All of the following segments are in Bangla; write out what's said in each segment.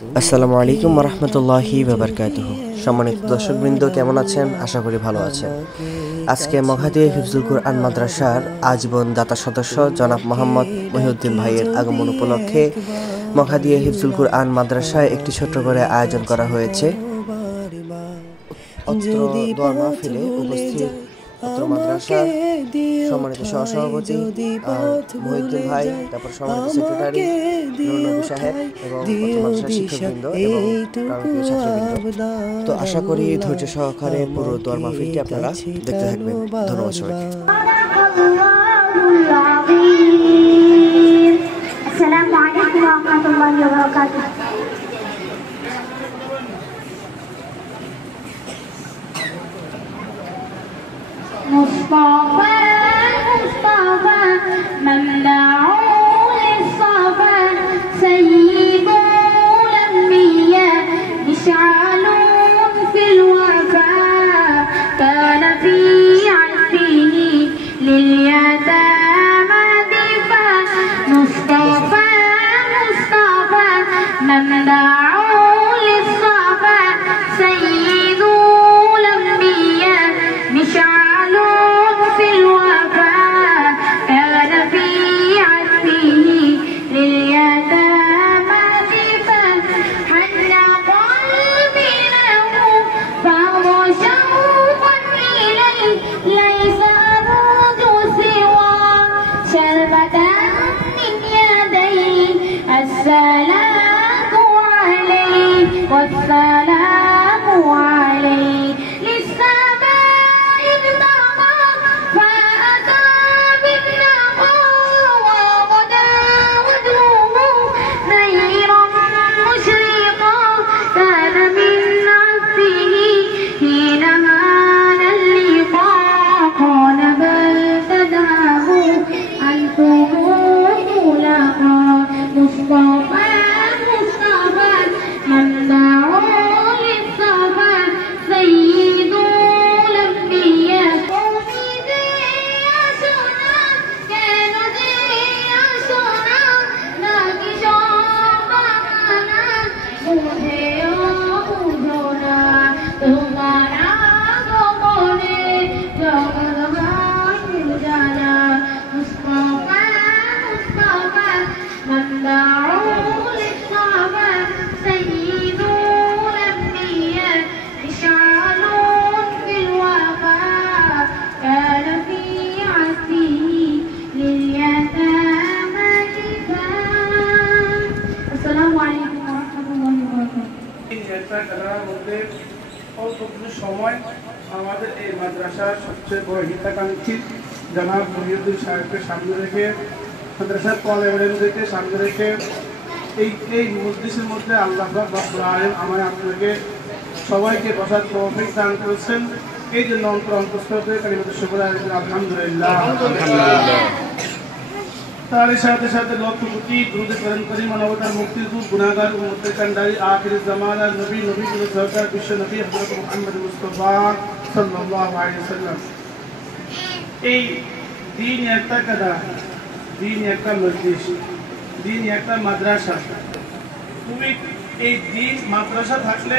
আসসালামু আলাইকুম রহমতুল্লাহি ওয়াবারকাতুহু। সম্মানিত দর্শকবৃন্দ, কেমন আছেন? আশা করি ভালো আছেন। আজকে মঘাদিয়া হিফজুল কুরআন মাদ্রাসার আজীবন দাতা সদস্য জনাব মোহাম্মদ মহিউদ্দিন ভাইয়ের আগমন উপলক্ষে মঘাদিয়া হিফজুল কুরআন মাদ্রাসায় একটি ছোট্ট করে আয়োজন করা হয়েছে। অত্র দোয়া মাহফিলে উপস্থিত অত্র মাদ্রাসার সম্মানিত সহসভাপতি মহিউদ্দিন ভাই, তারপর সম্মানিত সেক্রেটারি নবী সাহেব এবং মাদ্রাসার শিক্ষকবৃন্দ এবং প্রাণপ্রিয় ছাত্রবৃন্দ। তো আশা করি ধৈর্য সহকারে পুরো দোয়া মাহফিলটি আপনারা দেখতে থাকবেন। ধন্যবাদ সবাইকে। আসসালামু আলাইকুম ওয়া রাহমাতুল্লাহি ওয়া বারাকাতুহু। مصطفى مصطفى ممنوع للصفا سيد الأنبياء مشعل في الوفاء كان في عهده لليتامى دفاع مصطفى مصطفى ممنوع للصفا سيد الأنبياء مشعل في الوفاء كان في عهده لليتامى دفاع حن قلبي له فهو شوقا إليه ليس أرجو سوى شربة من يديه السلام عليه والسلام عليه সময় আমাদের এই মাদ্রাসার সবচেয়ে বড় হিতাকাঙ্ক্ষী জনাব মহিউদ্দিন সাহেবকে সামনে রেখে মাদ্রাসার কলেজকে সামনে রেখে এই মজলিসের মধ্যে আল্লাহ রব্বুল আলামিন আমায় আপনাকে সবাইকে বসার তৌফিক দান করেছেন। এই জন্য অন্তঃস্থল কালিমাতুশ শুকর আলহামদুলিল্লাহ। তার সাথে সাথে লক্ষ কোটি দুরূদ করেন করিম মানবতার মুক্তির দূত গুনাহগার উম্মতের কান্ডারি আখির জামানার নবী নবীর সরকার বিশ্ব নবী হযরত মুহাম্মদ মুস্তাফা সাল্লাল্লাহু আলাইহি ওয়াসাল্লাম। এই দিন একটা কাদা, দিন একটা মজলিস, দিন একটা মাদ্রাসা। তুমি এই দিন মাদ্রাসা থাকলে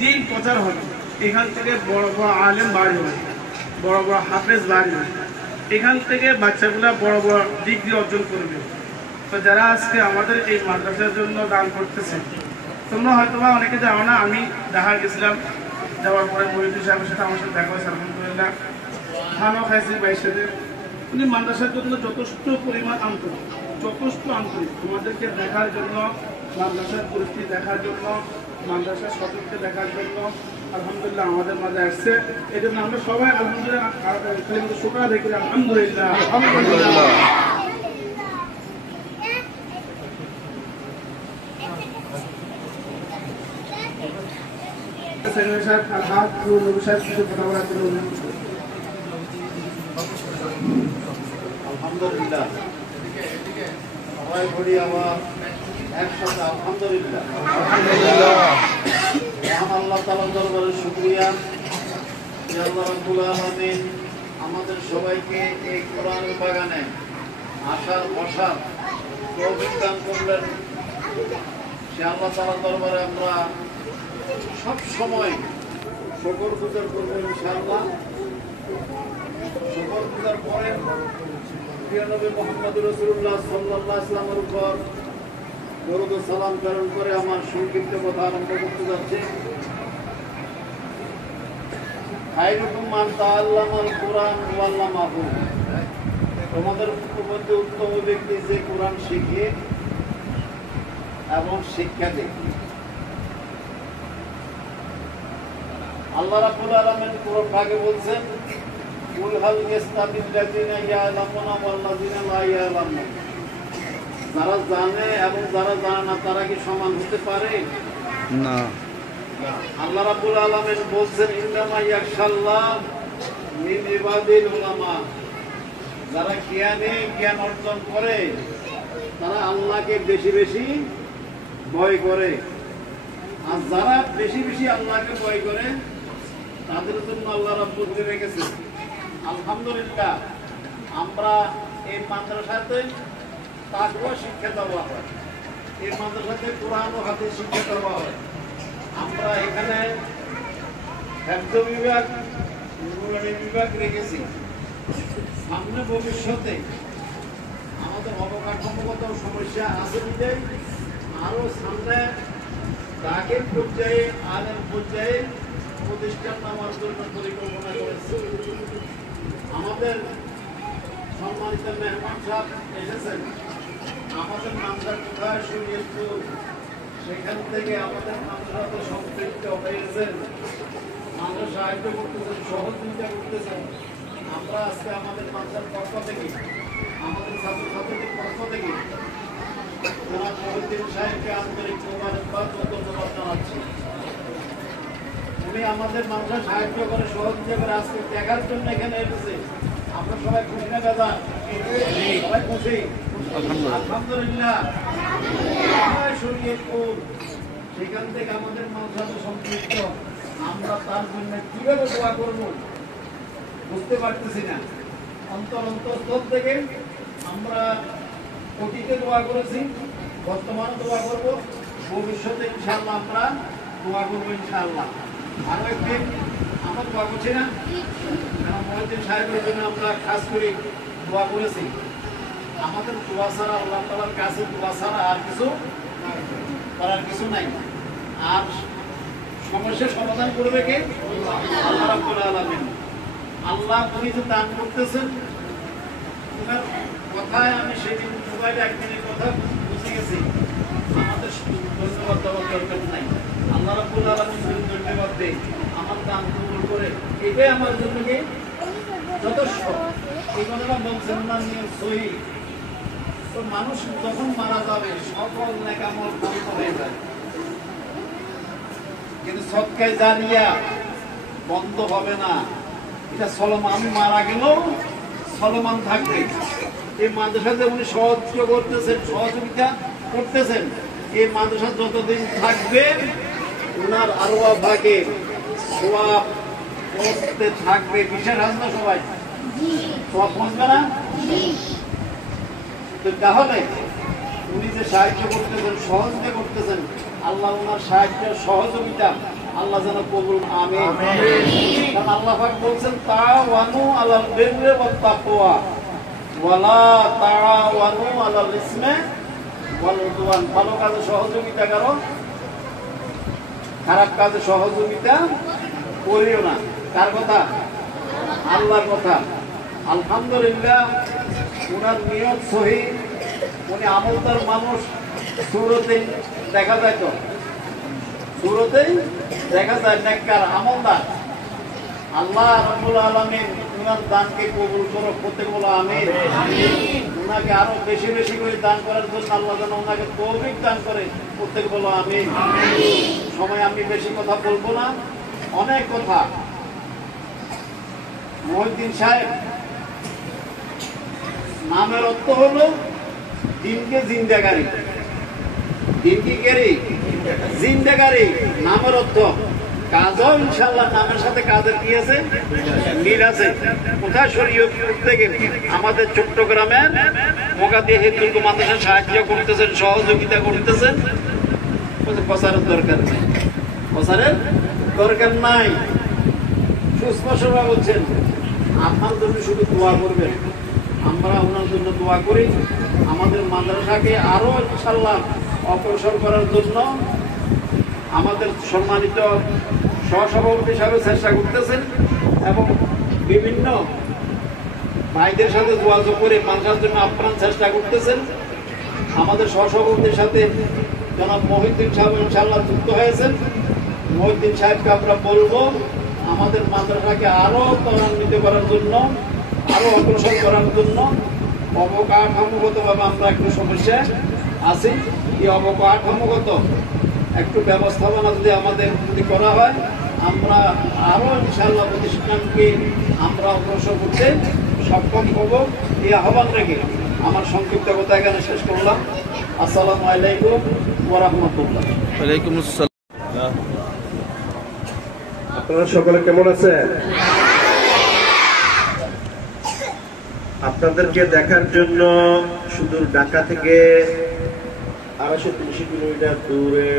দিন প্রচার হবে। এখান থেকে বড় বড় আলেম বাড়ি হবে, বড় বড় হাফেজ বাড়ি হবে। এখান থেকে বাচ্চাগুলা বড় বড় ডিগ্রি অর্জন করবে। তো যারা আজকে আমাদের এই মাদ্রাসার জন্য দান করতেছে, তোমরা হয়তো বা অনেকে যাও না। আমি ঢাকা গেছিলাম, যাওয়ার পরে মহিউদ্দিন সাহেবের সাথে আমার সাথে দেখা হয়েছে, আলহামদুলিল্লাহ খানাও খাইছি ভাইয়ের সাথে। উনি মাদ্রাসার জন্য যথেষ্ট পরিমাণ আন্তরিক, যথেষ্ট আন্তরিক তোমাদেরকে দেখার জন্য, মাদ্রাসার পরিস্থিতি দেখার জন্য, মাদ্রাসার সতর্ককে দেখার জন্য আলহামদুলিল্লাহ আমাদের মাঝে আসছে। এই জন্য আমরা সবাই আলহামদুলিল্লাহ শুকর আদায় করি। আলহামদুলিল্লাহ আলহামদুলিল্লাহ। আলহামদুলিল্লাহ সবাই বলি আমার একসাথে আলহামদুলিল্লাহ। আল্লাহ তাআলার দরবারে শুকরিয়া যে আল্লাহ রাব্বুল আলামিন আমাদের সবাইকে এই কোরআনের বাগানে আসার বসার তৌফিক দান করলেন। সে আল্লাহ তাআলার দরবারে আমরা সব সময় শুকর গুজার করবো ইনশাআল্লাহ। শুকর গুজার পরে প্রিয় নবী মুহাম্মদ রাসূলুল্লাহ সাল্লাল্লাহু আলাইহি ওয়াসাল্লামের উপর দরুদ ও সালাম প্রেরণ করে আমার সংক্ষিপ্ত কথা আরম্ভ করতে যাচ্ছে। খায়রুকুম মান তাআল্লামাল কুরআন ওয়া আল্লামাহু, তোমাদের মধ্যে উত্তম ব্যক্তি যে কোরআন শিখে এবং শিক্ষা দেয়। আল্লাহ রাব্বুল আলামিন কোরআন ভাগে বলছেন, কুল হাল ইয়াস্তাবিল লাযিনা ইয়ালামুনা ওয়াল লাযিনা লা ইয়ালামুন, যারা জানে এবং যারা জানে না তারা কি সমান হতে পারে? না। আল্লাহ রাব্বুল আলামিন বলছেন, ইন্নামা ইয়াখশাল্লাহ মিন ইবাদিল উলামা, যারা জ্ঞান অর্জন করে তারা আল্লাহকে বেশি বেশি ভয় করে। আর যারা বেশি বেশি আল্লাহকে ভয় করে তাদের জন্য আল্লাহ রাব্বুল রেখেছে। আলহামদুলিল্লাহ, আমরা এই মাদ্রাসাতে তাকওয়া শিক্ষা দেওয়া হয়, এই মাদ্রাসাতে কোরআন ও হাদিস শিক্ষা দেওয়া হয়। আমরা এখানে হিফজ বিভাগ, নুরানি বিভাগ রেখেছি। সামনে ভবিষ্যতে আমাদের অবকাঠামোগত সমস্যা আছে বিধায় আরো সামনে দাখিল পর্যায়ে, আলেম পর্যায়ে প্রতিষ্ঠান নেওয়ার জন্য পরিকল্পনা করেছে। আমাদের সম্মানিত মেহমান সাহেব এসেছেন, আমাদের মাদ্রাসা কোথায় শরীয়তপুর, সেখান থেকে আমাদের মাদ্রাসাতে সম্পৃক্ত হয়েছেন, আমাদের সাহায্য করতেছেন, সহযোগিতা করতেছেন। আমরা আজকে আমাদের মাদ্রাসার পক্ষ থেকে, আমাদের ছাত্রছাত্রীদের পক্ষ থেকে জনাব মহিউদ্দিন সাহেবকে আন্তরিক মোবারকবাদ ও ধন্যবাদ জানাচ্ছি। উনি আমাদের মাদ্রাসা সাহায্য করে, সহযোগিতা করে আজকে দেখার জন্য এখানে এসেছে। আমরা সবাই খুশি না বেজার? সবাই খুশি, আলহামদুলিল্লাহ। শরীয়তপুর, সেখান থেকে আমাদের মাদ্রাসা সম্পৃক্ত। আমরা তার জন্য কিভাবে দোয়া করবো বুঝতে পারতেছি না। অন্তরস্থল থেকে আমরা অতীতে দোয়া করেছি, বর্তমানে দোয়া করব, ভবিষ্যতে ইনশাআল্লাহ আমরা দোয়া করবো ইনশাআল্লাহ। আরো একদিন আমরা দোয়া করছি না, মহিউদ্দিন সাহেবের জন্য আমরা খাস করে দোয়া করেছি। আমাদের দোয়া ছাড়া, আল্লাহ তাআলার কাছে দোয়া ছাড়া আর কিছু করার কিছু নাই। আর সমস্যার সমাধান করবে কে? আল্লাহ রাব্বুল আলামিন। আল্লাহ উনি যে দান করতেছেন, ওনার কথায় আমি সেদিন মোবাইলে একদিনের কথা বুঝে গেছি। আমাদের ধন্যবাদ দেওয়ার দরকার নাই, আল্লাহ রাব্বুল আলামিন ধন্যবাদ দেয়, আমার দান কবুল করে, এটাই আমার জন্য কি যথেষ্ট। এই কথাটা বলছেন না নিয়ে সহি। তো মানুষ যখন মারা যাবে সকল নেক আমল বন্ধ হয়ে যায়, কিন্তু সদকায়ে জারিয়া বন্ধ হবে না। এটা চলমান, আমি মারা গেলেও চলমান থাকবে। এই মাদ্রাসাতে উনি সহযোগিতা করতেছেন, এই মাদ্রাসা যতদিন থাকবে ওনার আরওয়াহ ভাগে সওয়াব পৌঁছতে থাকবে। বিশেষ আসবে সবাই, সওয়াব পৌঁছবে না? তো তাহলে উনি যে সাহায্য করতেছেন, সহযোগিতা করতেছেন, আল্লাহ ওনার সাহায্য সহযোগিতা আল্লাহ যেন কবুল। আমিন। কারণ আল্লাহ পাক বলছেন, তাআওয়ানু আলাল বিররি ওয়াত তাকওয়া ওয়া লা তাআওয়ানু আলাল ইসমি ওয়াল উদওয়ান। ভালো কাজে সহযোগিতা করো, খারাপ কাজে সহযোগিতা করিও না। কার কথা? আল্লাহর কথা। আলহামদুলিল্লাহ, ওনার নিয়ত সহি, উনি আমলদার মানুষ। শুরুতেই দেখা যায়, তো শুরুতেই দেখা যায় নেককার আমলদার। আল্লাহ রাব্বুল আলামিন ওনার দানকে কবুল করো, প্রত্যেক বলো আমিন। ওনাকে আরো বেশি বেশি করে দান করার জন্য আল্লাহ যেন ওনাকে তৌফিক দান করে, প্রত্যেক বলো আমিন। সময় আমি বেশি কথা বলবো না, অনেক কথা। মহিউদ্দিন সাহেব নামের অর্থ হলো দিনকে জিন্দাগারি। দিন কি গাড়ি? জিন্দাগারি নামের অর্থ। কাজও ইনশাআল্লাহ নামের সাথে কাজের কি আছে? মিল আছে। কোথায়? শরীয়তপুর থেকে আমাদের চট্টগ্রামের মোগাদিয়া হিন্দু মাদ্রাসা সাহায্য করতেছেন, সহযোগিতা করতেছেন। প্রচারের দরকার নেই, প্রচারের দরকার নাই। সুস্পষ্টভাবে বলছেন আপনার জন্য শুধু দোয়া করবেন, আমরা ওনার জন্য দোয়া করি। আমাদের মাদ্রাসাকে আরো ইনশাআল্লাহ অগ্রসর করার জন্য আমাদের সম্মানিত সহসভাপতি হিসাবে চেষ্টা করতেছেন এবং বিভিন্ন ভাইদের সাথে যোগাযোগ করে মাদ্রাসার জন্য আপ্রাণ চেষ্টা করতেছেন। আমাদের সহসভাপতির সাথে জনাব মহিউদ্দিন সাহেব ইনশাআল্লাহ যুক্ত হয়েছেন। মহিউদ্দিন সাহেবকে আমরা বলবো আমাদের মাদ্রাসাকে আরো ত্বরান্বিত করার জন্য, আরো অগ্রসর করার জন্য অবকাঠামোগতভাবে আমরা একটু সমস্যায় আছি। এই অবকাঠামোগত একটু ব্যবস্থাপনা যদি আমাদের যদি করা হয়, আমরা আরো ইনশাআল্লাহ প্রতিষ্ঠানকে আমরা অগ্রসর করতে সক্ষম হব। এই আহ্বান রেখে আমার সংক্ষিপ্ত কথা এখানে শেষ করলাম। আসসালামু আলাইকুম ওয়া রাহমাতুল্লাহ। ওয়ালাইকুম আসসালাম। আপনারা সকলে কেমন আছেন? আপনাদেরকে দেখার জন্য সুদূর ঢাকা থেকে 250-300 কিলোমিটার দূরে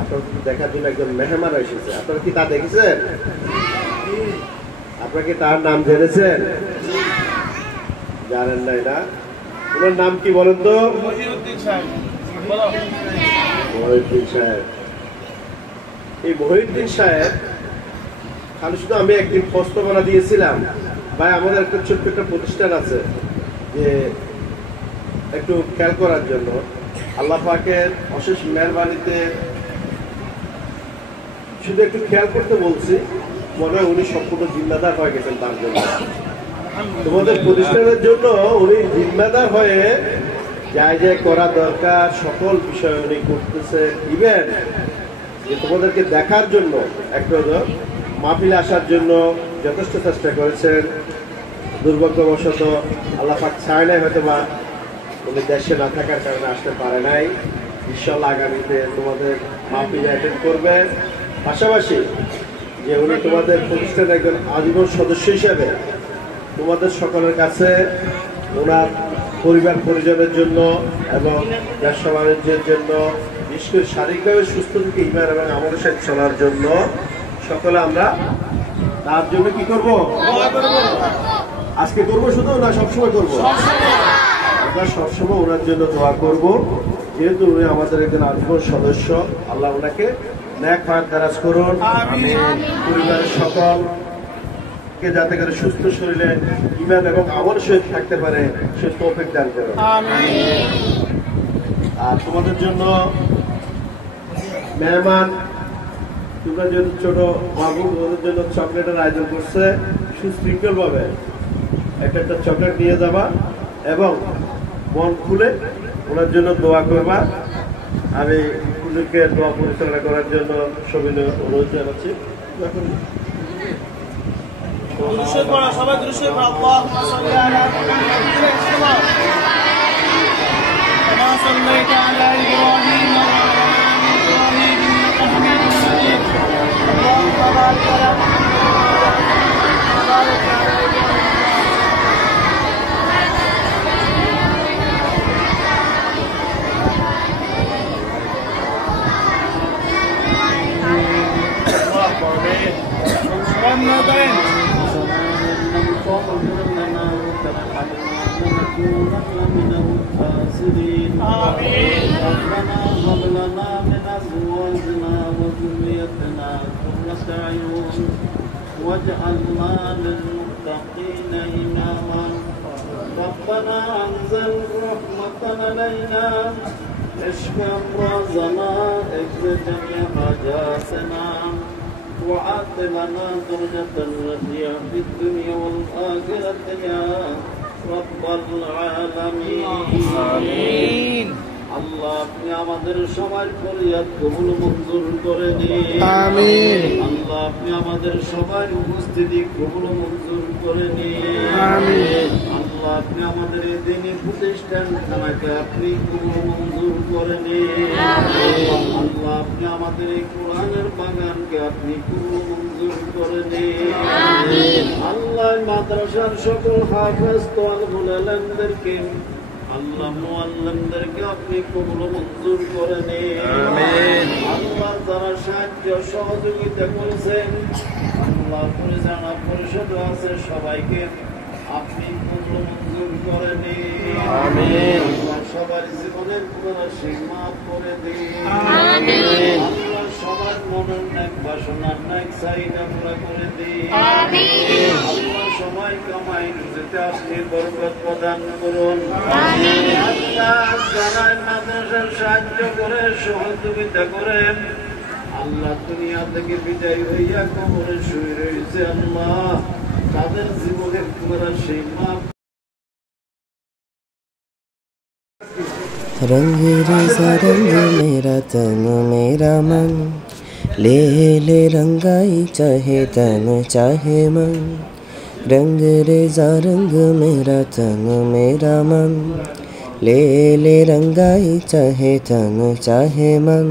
আপনাদের দেখার জন্য একজন মেহমান এসেছে। আপনারা কি তা দেখেছেন? আপনারা কি তার নাম জেনেছেন? জানেন নাই না? ওনার নাম কি বলেন তো? মহিউদ্দিন সাহেব। এই মহিউদ্দিন সাহেব খালি শুধু আমি একদিন প্রস্তাবনা দিয়েছিলাম, ভাই আমাদের একটা ছোট্ট একটা প্রতিষ্ঠান আছে যে একটু খেয়াল করার জন্য। আল্লাহ পাকের অশেষ মেহরবানিতে শুধু একটু খেয়াল করতে বলছি, মনে হয় উনি সম্পূর্ণ জিম্মাদার হয়ে গেছেন তার জন্য। তোমাদের প্রতিষ্ঠানের জন্য উনি জিম্মাদার হয়ে যাই যাই করা দরকার সকল বিষয় উনি করতেছে। ইভেন যে তোমাদেরকে দেখার জন্য একটা মাহফিলে আসার জন্য যথেষ্ট চেষ্টা করেছেন। দুর্ভাগ্যবশত আল্লাহ পাক চায় নাই, হয়তো বা উনি দেশে না থাকার কারণে আসতে পারে নাই। ইনশাআল্লাহ আগামীতে তোমাদের মাহফিলে অ্যাটেন্ড করবে। পাশাপাশি যে উনি তোমাদের প্রতিষ্ঠানের একজন আজীবন সদস্য হিসেবে তোমাদের সকলের কাছে ওনার পরিবার পরিজনের জন্য এবং ব্যবসা বাণিজ্যের জন্য, বিশেষ করে শারীরিকভাবে সুস্থ থেকে ইমান এবং আমলের সাথে চলার জন্য সকলে আমরা তার জন্য কি করব? আজকে করবো শুধু না সবসময় করবো? আমরা সবসময় ওনার জন্য দোয়া করব। যেহেতু উনি আমাদের একজন আজীবন সদস্য, আল্লাহ ওনাকে নেক হায়াত দারাজ করুন। পরিবারের সকলকে যাতে করে সুস্থ শরীরে ইমান এবং আমলের সহিত থাকতে পারে সে তৌফিক দান করুন। আর তোমাদের জন্য মেহমান, তোমরা যেহেতু ছোট বাবু, তোমাদের জন্য চকলেটের আয়োজন করছে। সুশৃঙ্খল ভাবে একটা একটা চকলেট নিয়ে যাবা এবং মন খুলে ওনার জন্য দোয়া করবা। আমি উনিকে দোয়া পরিচালনা করার জন্য সবিনয় অনুরোধ জানাচ্ছি। সবাই দৃশ্য আল্লাহুম্মা সাল্লি আলা মুহাম্মাদ কামা সাল্লাইতা আলা ইব্রাহিম ওয়া আলা আলি ইব্রাহিম ইন্নাকা হামিদুম মাজিদ। আল্লাহুম্মা বারিক আলা ربنا هب لنا من أزواجنا وذريتنا قرة أعين واجعلنا للمتقين إماما ربنا أنزل رحمة علينا اشف أمراضنا اجز جميع حاجاتنا وعد لنا درجة الرفيع في الدنيا والآخرة يا رب العالمين آمين। আল্লাহ আপনি আমাদের সবার ফরিয়াদ কবুল মঞ্জুর করে দিন। আমিন। আল্লাহ আপনি আমাদের সবার উপস্থিতি কবুল মঞ্জুর করে দিন। আমিন। আল্লাহ আপনি আমাদের এই দিনী প্রতিষ্ঠানখানাকে আপনি কবুল মঞ্জুর করে দিন। আল্লাহ আপনি আমাদের এই কোরআনের বাগানকে আপনি কবুল মঞ্জুর করে দিন। আল্লাহ মাদ্রাসার সকল হাফেজ তোয়াল আলেমদেরকে আল্লাহ মুআল্লিমদেরকে আপনি কবুল মঞ্জুর করে নিন। আল্লাহ যারা সাহায্য সহযোগিতা করেছেন, আল্লাহ পরিচালনা পরিষদ আছে, সবাইকে আপনি কবুল মঞ্জুর করে নিন। আল্লাহ সবার জীবনের গুনাহ মাফ করে দিন। আল্লাহ সবার মনের নেক বাসনার নেক চাহিদা পুরা করে দিন। আল্লাহ সবাই কামাই রুজিতে আপনি বরকত প্রদান করুন। আল্লাহ যারা মাদ্রাসার সাহায্য করে সহযোগিতা করেন, আল্লাহ দুনিয়া থেকে বিদায় হইয়া কবরে শুয়ে রয়েছে, আল্লাহ তাদের জীবনের গুনাহ মাফ। रंग रेजा रंग मेरा तन मेरा मन, ले ले रंगाई चाहे तन चाहे मन। रंग रेजा रंग मेरा तन मेरा मन, ले ले रंगाई चाहे तन चाहे मन।